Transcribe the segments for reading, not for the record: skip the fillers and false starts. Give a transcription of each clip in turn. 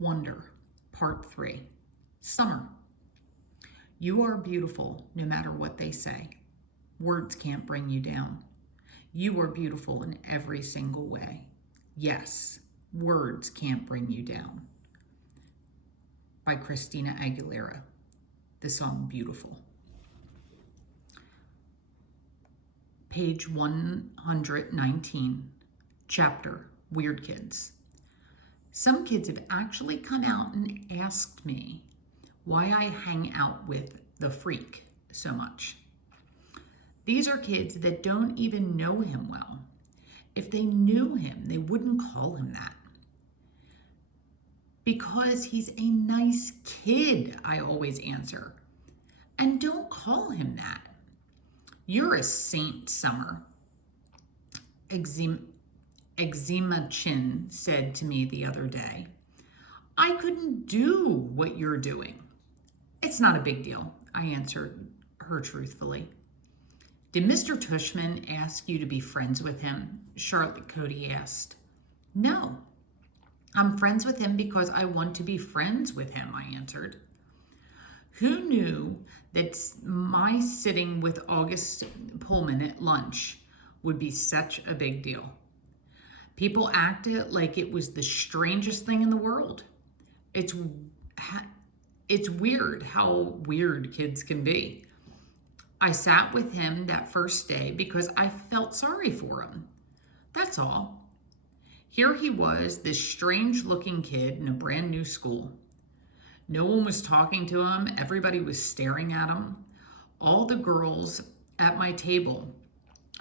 Wonder, Part 3. Summer. You are beautiful no matter what they say. Words can't bring you down. You are beautiful in every single way. Yes, words can't bring you down. By Christina Aguilera. The song Beautiful. Page 119, chapter Weird Kids. Some kids have actually come out and asked me why I hang out with the freak so much. These are kids that don't even know him well. If they knew him, they wouldn't call him that. Because he's a nice kid, I always answer. And don't call him that. You're a saint, Summer. Eczema Chin said to me the other day. I couldn't do what you're doing. It's not a big deal, I answered her truthfully. Did Mr. Tushman ask you to be friends with him? Charlotte Cody asked. No, I'm friends with him because I want to be friends with him, I answered. Who knew that my sitting with August Pullman at lunch would be such a big deal? People acted like it was the strangest thing in the world. It's weird how weird kids can be. I sat with him that first day because I felt sorry for him. That's all. Here he was, this strange-looking kid in a brand new school. No one was talking to him. Everybody was staring at him. All the girls at my table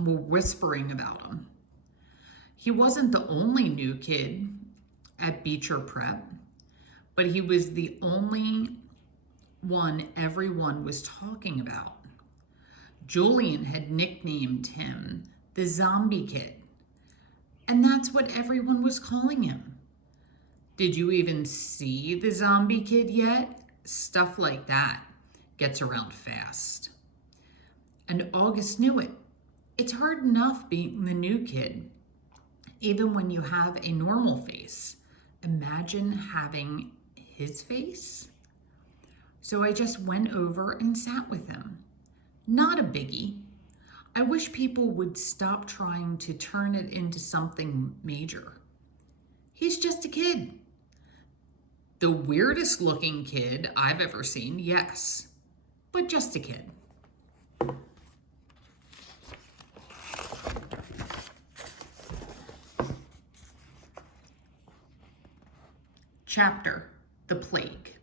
were whispering about him. He wasn't the only new kid at Beecher Prep, but he was the only one everyone was talking about. Julian had nicknamed him the Zombie Kid, and that's what everyone was calling him. Did you even see the Zombie Kid yet? Stuff like that gets around fast. And August knew it. It's hard enough being the new kid, even when you have a normal face. Imagine having his face. So I just went over and sat with him. Not a biggie. I wish people would stop trying to turn it into something major. He's just a kid. The weirdest looking kid I've ever seen, yes, but just a kid. Chapter, The Plague.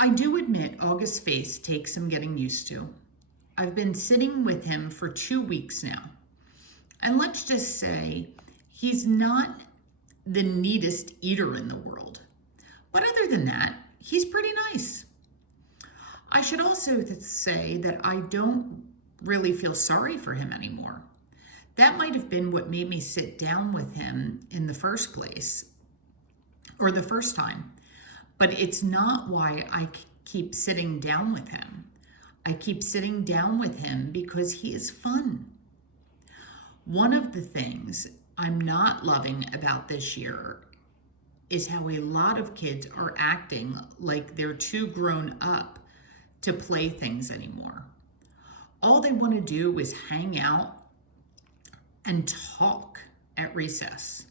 I do admit August's face takes some getting used to. I've been sitting with him for 2 weeks now. And let's just say he's not the neatest eater in the world. But other than that, he's pretty nice. I should also say that I don't really feel sorry for him anymore. That might have been what made me sit down with him in the first place, or the first time. But it's not why I keep sitting down with him. I keep sitting down with him because he is fun. One of the things I'm not loving about this year is how a lot of kids are acting like they're too grown up to play things anymore. All they want to do is hang out and talk at recess.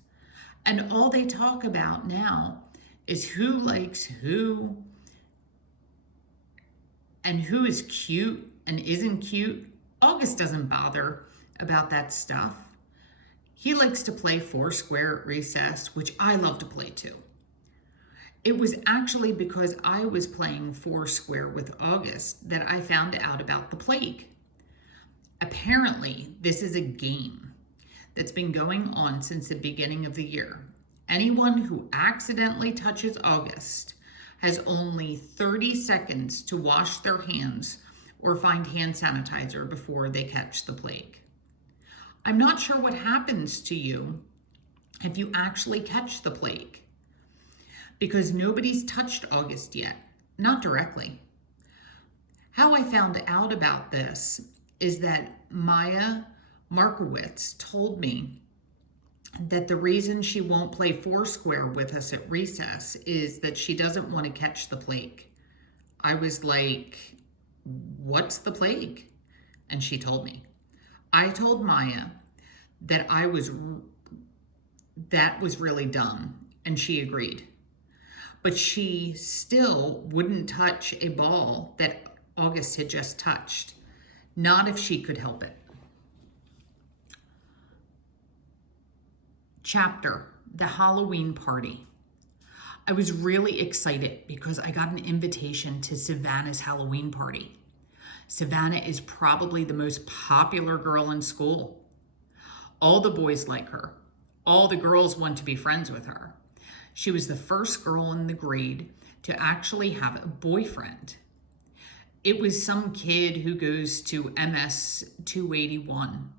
And all they talk about now is who likes who and who is cute and isn't cute. August doesn't bother about that stuff. He likes to play Foursquare at recess, which I love to play too. It was actually because I was playing Foursquare with August that I found out about the plague. Apparently, this is a game that's been going on since the beginning of the year. Anyone who accidentally touches August has only 30 seconds to wash their hands or find hand sanitizer before they catch the plague. I'm not sure what happens to you if you actually catch the plague, because nobody's touched August yet, not directly. How I found out about this is that Maya Markowitz told me that the reason she won't play Foursquare with us at recess is that she doesn't want to catch the plague. I was like, what's the plague? And she told me. I told Maya that that was really dumb, and she agreed. But she still wouldn't touch a ball that August had just touched, not if she could help it. Chapter, the Halloween party. I was really excited because I got an invitation to Savannah's Halloween party. Savannah is probably the most popular girl in school. All the boys like her. All the girls want to be friends with her. She was the first girl in the grade to actually have a boyfriend. It was some kid who goes to MS 281.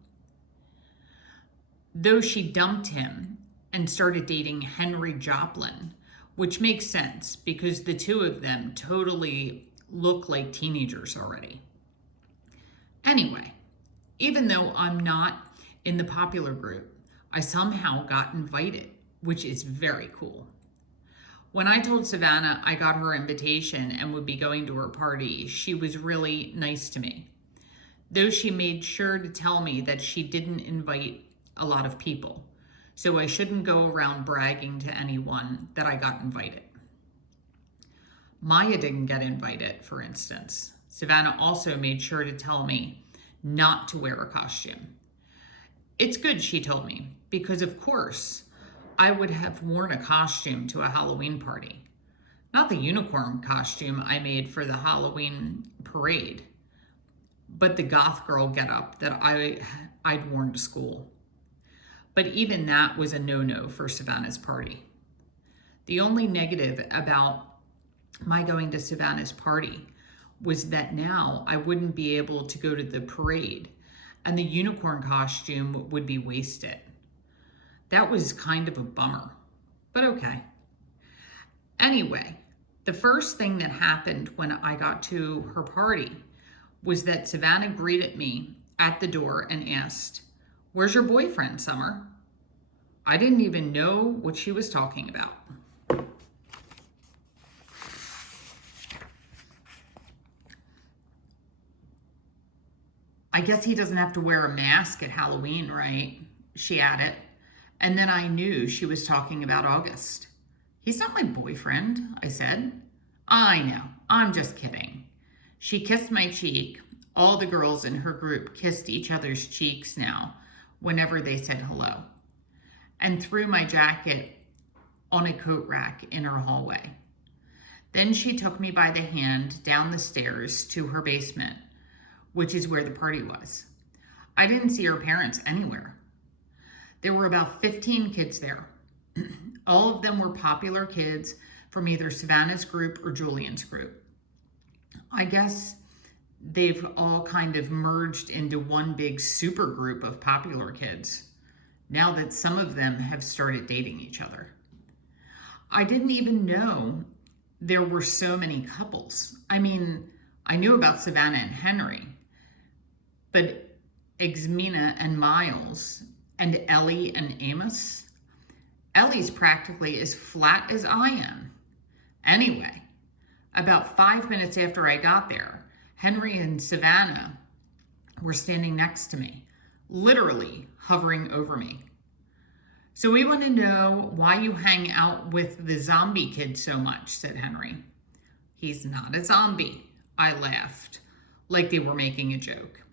Though she dumped him and started dating Henry Joplin, which makes sense because the two of them totally look like teenagers already. Anyway, even though I'm not in the popular group, I somehow got invited, which is very cool. When I told Savannah I got her invitation and would be going to her party, she was really nice to me, though she made sure to tell me that she didn't invite a lot of people, so I shouldn't go around bragging to anyone that I got invited. Maya didn't get invited, for instance. Savannah also made sure to tell me not to wear a costume. It's good, she told me, because of course I would have worn a costume to a Halloween party. Not the unicorn costume I made for the Halloween parade, but the goth girl getup that I'd worn to school. But even that was a no-no for Savannah's party. The only negative about my going to Savannah's party was that now I wouldn't be able to go to the parade and the unicorn costume would be wasted. That was kind of a bummer, but okay. Anyway, the first thing that happened when I got to her party was that Savannah greeted me at the door and asked, "Where's your boyfriend, Summer?" I didn't even know what she was talking about. "I guess he doesn't have to wear a mask at Halloween, right?" she added. And then I knew she was talking about August. "He's not my boyfriend," I said. "I know, I'm just kidding." She kissed my cheek. All the girls in her group kissed each other's cheeks now whenever they said hello, and threw my jacket on a coat rack in her hallway. Then she took me by the hand down the stairs to her basement, which is where the party was. I didn't see her parents anywhere. There were about 15 kids there. All of them were popular kids from either Savannah's group or Julian's group. I guess they've all kind of merged into one big super group of popular kids, now that some of them have started dating each other. I didn't even know there were so many couples. I mean, I knew about Savannah and Henry, but Ximena and Miles, and Ellie and Amos? Ellie's practically as flat as I am. Anyway, about 5 minutes after I got there, Henry and Savannah were standing next to me, literally hovering over me. "So we want to know why you hang out with the zombie kid so much," said Henry. "He's not a zombie," I laughed, like they were making a joke.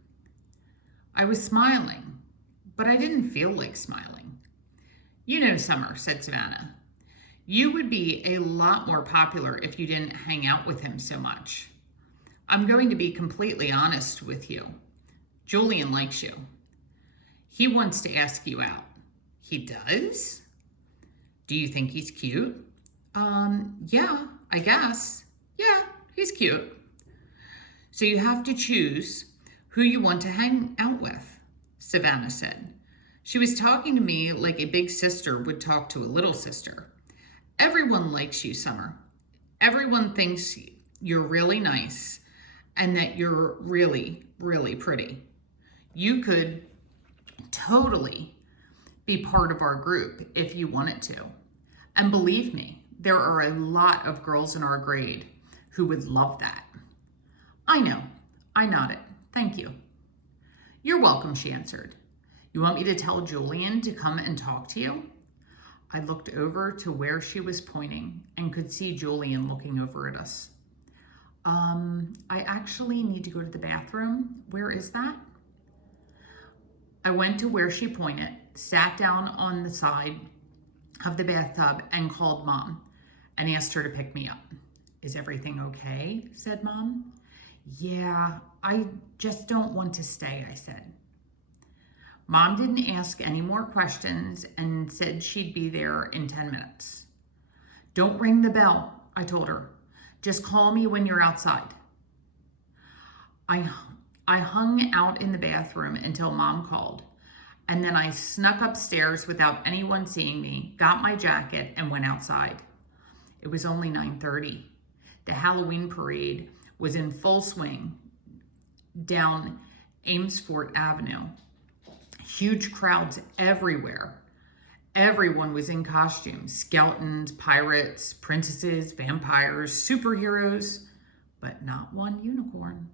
I was smiling, but I didn't feel like smiling. "You know, Summer," said Savannah, "you would be a lot more popular if you didn't hang out with him so much. I'm going to be completely honest with you. Julian likes you. He wants to ask you out." "He does? Do you think he's cute?" Yeah, I guess. Yeah, he's cute." "So you have to choose who you want to hang out with," Savannah said. She was talking to me like a big sister would talk to a little sister. "Everyone likes you, Summer. Everyone thinks you're really nice and that you're really, really pretty. You could totally be part of our group if you wanted to. And believe me, there are a lot of girls in our grade who would love that. I know, I nodded. Thank you. You're welcome, she answered. You want me to tell Julian to come and talk to you? I looked over to where she was pointing and could see Julian looking over at us. I actually need to go to the bathroom. Where is that? I went to where she pointed, sat down on the side of the bathtub and called Mom and asked her to pick me up. Is everything okay? Said Mom. Yeah, I just don't want to stay, I said. Mom didn't ask any more questions and said she'd be there in 10 minutes. Don't ring the bell, I told her. Just call me when you're outside. I hung out in the bathroom until Mom called, and then I snuck upstairs without anyone seeing me, got my jacket, and went outside. It was only 9:30. The Halloween parade was in full swing down Amesfort Avenue. Huge crowds everywhere. Everyone was in costumes, skeletons, pirates, princesses, vampires, superheroes, but not one unicorn.